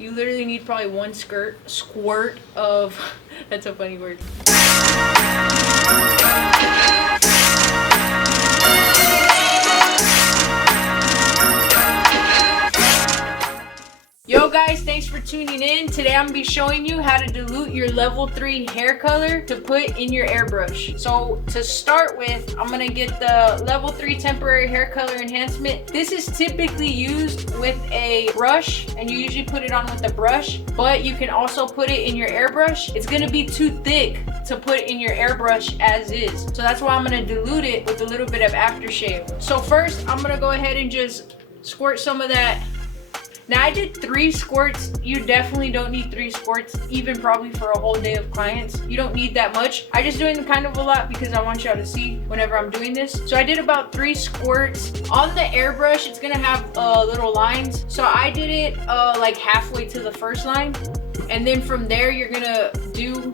You literally need probably one squirt of, that's a funny word. Yo guys, thanks for tuning in. Today I'm gonna be showing you how to dilute your level 3 hair color to put in your airbrush. So to start with, I'm gonna get the level 3 temporary hair color enhancement. This is typically used with a brush, and you usually put it on with a brush, but you can also put it in your airbrush. It's gonna be too thick to put in your airbrush as is. So that's why I'm gonna dilute it with a little bit of aftershave. So first, I'm gonna go ahead and just squirt some of that. Now I did 3 squirts. You definitely don't need 3 squirts, even probably for a whole day of clients. You don't need that much. I'm just doing kind of a lot because I want y'all to see whenever I'm doing this. So I did about 3 squirts. On the airbrush, it's gonna have little lines. So I did it like halfway to the first line. And then from there, you're gonna do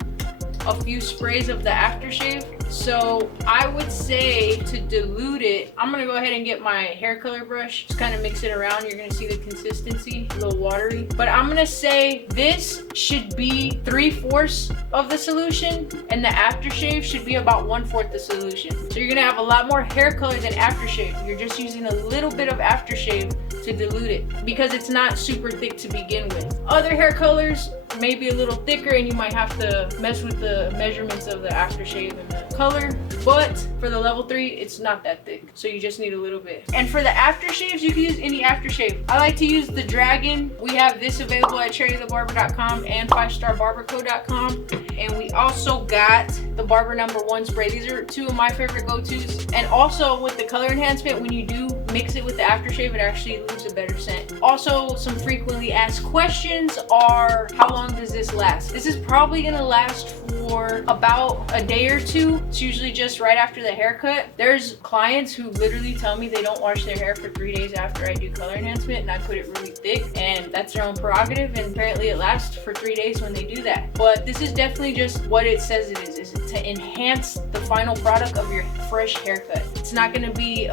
a few sprays of the aftershave. So I would say to dilute it, I'm gonna go ahead and get my hair color brush, just kind of mix it around. You're gonna see the consistency, a little watery, but I'm gonna say this should be 3/4 of the solution, and the aftershave should be about 1/4 the solution. So you're gonna have a lot more hair color than aftershave. You're just using a little bit of aftershave to dilute it because it's not super thick to begin with. Other hair colors may be a little thicker, and you might have to mess with the measurements of the aftershave and the color, but for the level 3, it's not that thick, so you just need a little bit. And for the aftershaves, you can use any aftershave. I like to use the Dragon. We have this available at cherrythebarber.com and 5starbarberco.com, and we also got the Barber #1 spray. These are 2 of my favorite go-tos. And also with the color enhancement, when you do mix it with the aftershave, it actually leaves a better scent. Also, some frequently asked questions are, how long does this last? This is probably gonna last for about a day or 2. It's usually just right after the haircut. There's clients who literally tell me they don't wash their hair for 3 days after I do color enhancement, and I put it really thick, and that's their own prerogative, and apparently it lasts for 3 days when they do that. But this is definitely just what it says it is to enhance the final product of your fresh haircut. It's not gonna be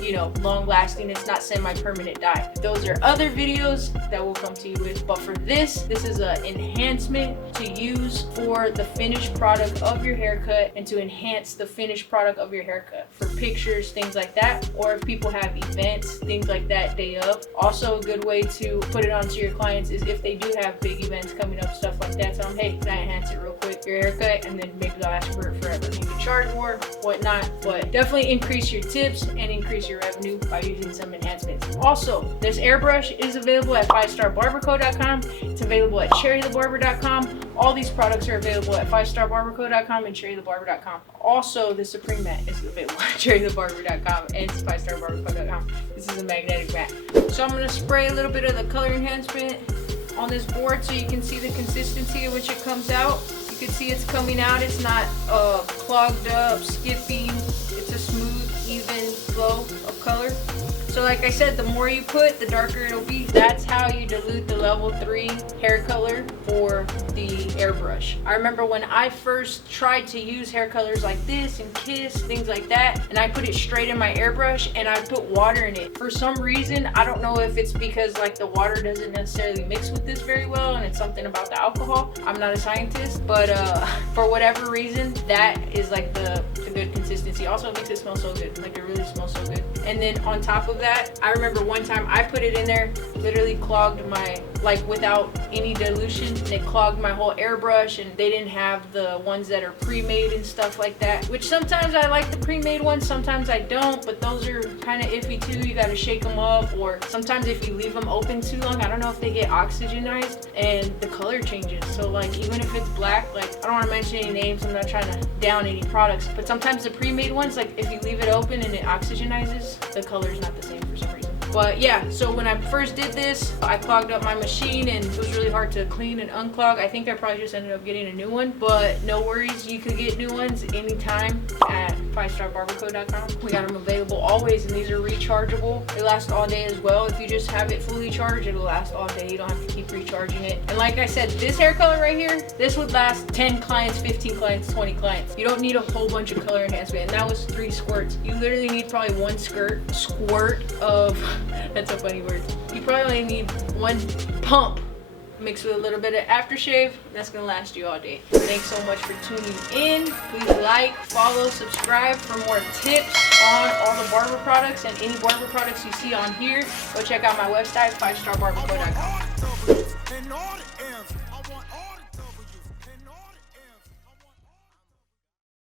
you know, long lasting. It's not semi-permanent dye. Those are other videos that will come to you with, but for this is an enhancement to use for the finished product of your haircut, and to enhance the finished product of your haircut for pictures, things like that, or if people have events, things like that day of. Also a good way to put it onto your clients is if they do have big events coming up, stuff like that. Tell them, hey, can I enhance it real quick, your haircut, and then maybe they'll ask for it forever. You can charge more, whatnot, but definitely increase your tips and increase your revenue by using some enhancements. Also, this airbrush is available at 5starbarberco.com. It's available at cherrythebarber.com. All these products are available at 5starbarberco.com and cherrythebarber.com. Also, the Supreme mat is available at cherrythebarber.com and 5starbarberco.com. This is a magnetic mat. So I'm going to spray a little bit of the color enhancement on this board so you can see the consistency in which it comes out. You can see it's coming out. It's not clogged up, skipping. It's a smooth, even flow of color. So like I said, the more you put, the darker it'll be. That's how you dilute the level 3 hair color for the airbrush. I remember when I first tried to use hair colors like this and Kiss, things like that, and I put it straight in my airbrush and I put water in it. For some reason, I don't know if it's because like the water doesn't necessarily mix with this very well, and it's something about the alcohol. I'm not a scientist, but for whatever reason, that is like the good consistency. Also, it makes it smell so good. Like, it really smells so good. And then on top of that, I remember one time I put it in there, literally clogged my, like without any dilution, and it clogged my whole airbrush, and they didn't have the ones that are pre-made and stuff like that, which sometimes I like the pre-made ones, sometimes I don't, but those are kind of iffy too. You got to shake them up, or sometimes if you leave them open too long, I don't know if they get oxygenized and the color changes. So like, even if it's black, like, I don't want to mention any names, I'm not trying to down any products, but sometimes the pre-made ones, like if you leave it open and it oxygenizes, the color is not the same for some reason. But yeah, so when I first did this, I clogged up my machine, and it was really hard to clean and unclog. I think I probably just ended up getting a new one, but no worries, you could get new ones anytime at 5starbarberco.com. We got them available always, and these are rechargeable. They last all day as well. If you just have it fully charged, it'll last all day. You don't have to keep recharging it. And like I said, this hair color right here, this would last 10 clients, 15 clients, 20 clients. You don't need a whole bunch of color enhancement, and that was 3 squirts. You literally need probably 1 squirt of, that's a funny word. You probably need 1 pump mixed with a little bit of aftershave. That's gonna last you all day. Thanks so much for tuning in. Please like, follow, subscribe for more tips on all the barber products and any barber products you see on here. Go check out my website, 5starbarberco.com.